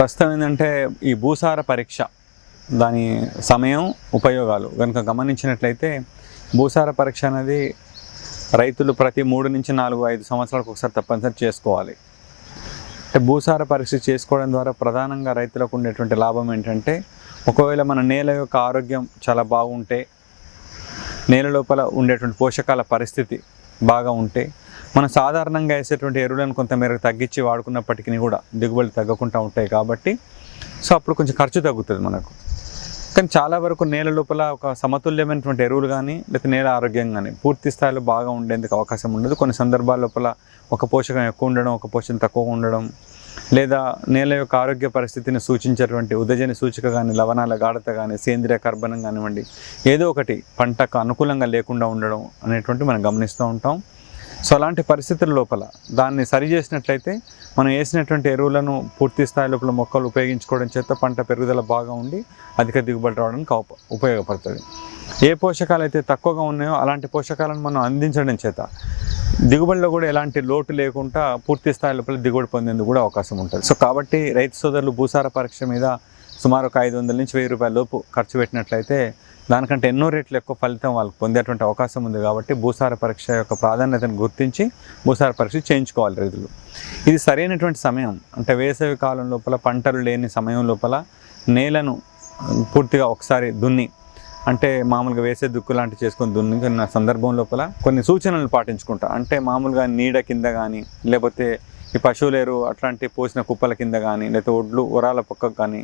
ప్రస్తుతం ఏంటంటే ఈ భూసార పరీక్ష దాని సమయం ఉపయోగాలు కనుక గమనించినట్లయితే భూసార పరీక్ష అనేది రైతులు ప్రతి మూడు నుంచి నాలుగు ఐదు సంవత్సరాలకు ఒకసారి తప్పనిసరి చేసుకోవాలి. అంటే భూసార పరీక్ష చేసుకోవడం ద్వారా ప్రధానంగా రైతులకు ఉండేటువంటి లాభం ఏంటంటే ఒకవేళ మన నేల యొక్క ఆరోగ్యం చాలా బాగుంటే నేల లోపల ఉండేటువంటి పోషకాల పరిస్థితి బాగా ఉంటే మనం సాధారణంగా వేసేటువంటి ఎరువులను కొంతమేరకు తగ్గించి వాడుకున్నప్పటికీ కూడా దిగుబడి తగ్గకుండా ఉంటాయి కాబట్టి సో అప్పుడు కొంచెం ఖర్చు తగ్గుతుంది మనకు. కానీ చాలా వరకు నేల లోపల ఒక సమతుల్యమైనటువంటి ఎరువులు కానీ లేకపోతే నేల ఆరోగ్యం కానీ పూర్తి స్థాయిలో బాగా ఉండేందుకు అవకాశం ఉండదు. కొన్ని సందర్భాల లోపల ఒక పోషకం ఎక్కువ ఉండడం ఒక పోషకం తక్కువ ఉండడం లేదా నేల యొక్క ఆరోగ్య పరిస్థితిని సూచించేటువంటి ఉదజని సూచిక కానీ లవణాల గాఢత కానీ సేంద్రియ కర్బనం కానివ్వండి ఏదో ఒకటి పంటకు అనుకూలంగా లేకుండా ఉండడం అనేటువంటి మనం గమనిస్తూ ఉంటాం. సో అలాంటి పరిస్థితుల లోపల దాన్ని సరి చేసినట్లయితే మనం వేసినటువంటి ఎరువులను పూర్తి స్థాయి లోపల మొక్కలు ఉపయోగించుకోవడం చేత పంట పెరుగుదల బాగా ఉండి అధిక దిగుబడి రావడానికి ఉపయోగపడుతుంది. ఏ పోషకాలు అయితే తక్కువగా ఉన్నాయో అలాంటి పోషకాలను మనం అందించడం చేత దిగుబడిలో కూడా ఎలాంటి లోటు లేకుండా పూర్తి స్థాయి లోపల దిగుబడి పొందేందుకు కూడా అవకాశం ఉంటుంది. సో కాబట్టి రైతు సోదరులు భూసార పరీక్ష మీద సుమారు ఒక ఐదు వందల నుంచి వెయ్యి రూపాయల లోపు ఖర్చు పెట్టినట్లయితే దానికంటే ఎన్నో రేట్లు ఎక్కువ ఫలితం వాళ్ళకి పొందేటువంటి అవకాశం ఉంది కాబట్టి భూసార పరీక్ష యొక్క ప్రాధాన్యతను గుర్తించి భూసార పరీక్ష చేయించుకోవాలి రైతులు. ఇది సరైనటువంటి సమయం. అంటే వేసవి కాలం లోపల పంటలు లేని సమయం లోపల నేలను పూర్తిగా ఒకసారి దున్ని అంటే మామూలుగా వేసే దుక్కు లాంటివి చేసుకొని దున్నుకున్న సందర్భం లోపల కొన్ని సూచనలు పాటించుకుంటా. అంటే మామూలుగా నీడ కింద కానీ లేకపోతే ఈ పశువులేరు అట్లాంటి పోసిన కుప్పల కింద కానీ లేకపోతే ఒడ్లు ఉరాల పక్కకు కానీ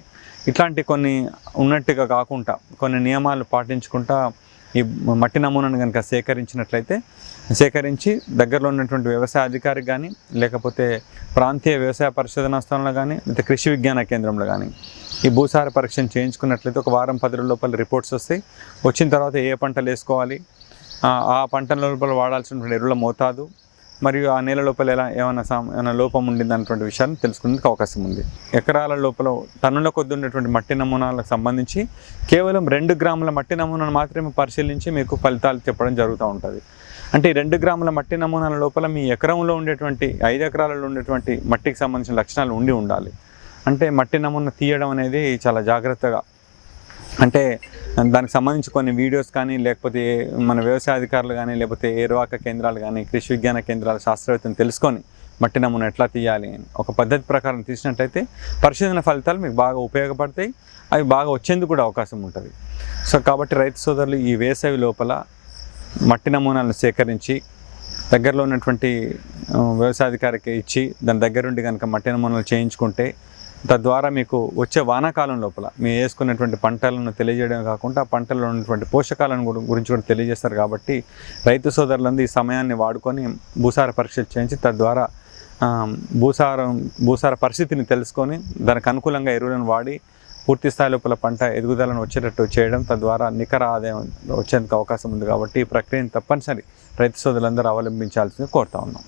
ఇట్లాంటి కొన్ని ఉన్నట్టుగా కాకుండా కొన్ని నియమాలు పాటించుకుంటా ఈ మట్టి నమూనాను కనుక సేకరించినట్లయితే సేకరించి దగ్గరలో ఉన్నటువంటి వ్యవసాయ అధికారికి కానీ లేకపోతే ప్రాంతీయ వ్యవసాయ పరిశోధనా స్థానంలో కానీ లేకపోతే కృషి విజ్ఞాన కేంద్రంలో కానీ ఈ భూసార పరీక్షను చేయించుకున్నట్లయితే ఒక వారం పది రోజుల లోపల రిపోర్ట్స్ వస్తాయి. వచ్చిన తర్వాత ఏ పంటలు వేసుకోవాలి? ఆ పంటల లోపల వాడాల్సినటువంటి ఎరువుల మోతాదు మరియు ఆ నేల లోపల ఎలా ఏమైనా సా- ఏమైనా లోపం ఉండింది అన్నటువంటి విషయాన్ని తెలుసుకునేందుకు అవకాశం ఉంది. ఎకరాల లోపల టన్నుల కొద్ది ఉన్నటువంటి మట్టి నమూనాలకు సంబంధించి కేవలం రెండు గ్రాముల మట్టి నమూనాను మాత్రమే పరిశీలించి మీకు ఫలితాలు చెప్పడం జరుగుతూ ఉంటుంది. అంటే రెండు గ్రాముల మట్టి నమూనాల లోపల మీ ఎకరంలో ఉండేటువంటి ఐదు ఎకరాలలో ఉండేటువంటి మట్టికి సంబంధించిన లక్షణాలు ఉండి ఉండాలి. అంటే మట్టి నమూనా తీయడం అనేది చాలా జాగ్రత్తగా. అంటే దానికి సంబంధించి కొన్ని వీడియోస్ కానీ లేకపోతే మన వ్యవసాయ అధికారులు కానీ లేకపోతే ఏరువాక కేంద్రాలు కానీ కృషి విజ్ఞాన కేంద్రాలు శాస్త్రవేత్తలు తెలుసుకొని మట్టి నమూనా ఎట్లా తీయాలి అని ఒక పద్ధతి ప్రకారం తీసినట్టయితే పరిశోధన ఫలితాలు మీకు బాగా ఉపయోగపడతాయి. అవి బాగా వచ్చేందుకు కూడా అవకాశం ఉంటుంది. సో కాబట్టి రైతు సోదరులు ఈ వేసవి లోపల మట్టి నమూనాలను సేకరించి దగ్గరలో ఉన్నటువంటి వ్యవసాయ అధికారికి ఇచ్చి దాని దగ్గరుండి కనుక మట్టి నమూనాలు చేయించుకుంటే తద్వారా మీకు వచ్చే వానాకాలం లోపల మీరు వేసుకున్నటువంటి పంటలను తెలియజేయడం కాకుండా పంటల్లో ఉన్నటువంటి పోషకాలను గురించి కూడా తెలియజేస్తారు కాబట్టి రైతు సోదరులందరూ ఈ సమయాన్ని వాడుకొని భూసార పరీక్షలు చేయించి తద్వారా భూసారం భూసార పరిస్థితిని తెలుసుకొని దానికి అనుకూలంగా ఎరువులను వాడి పూర్తి స్థాయి లోపల పంట ఎదుగుదలను వచ్చేటట్టు చేయడం తద్వారా నికర ఆదాయం వచ్చేందుకు అవకాశం ఉంది కాబట్టి ఈ ప్రక్రియను తప్పనిసరి రైతు సోదరులందరూ అవలంబించాల్సింది కోరుతా ఉన్నాం.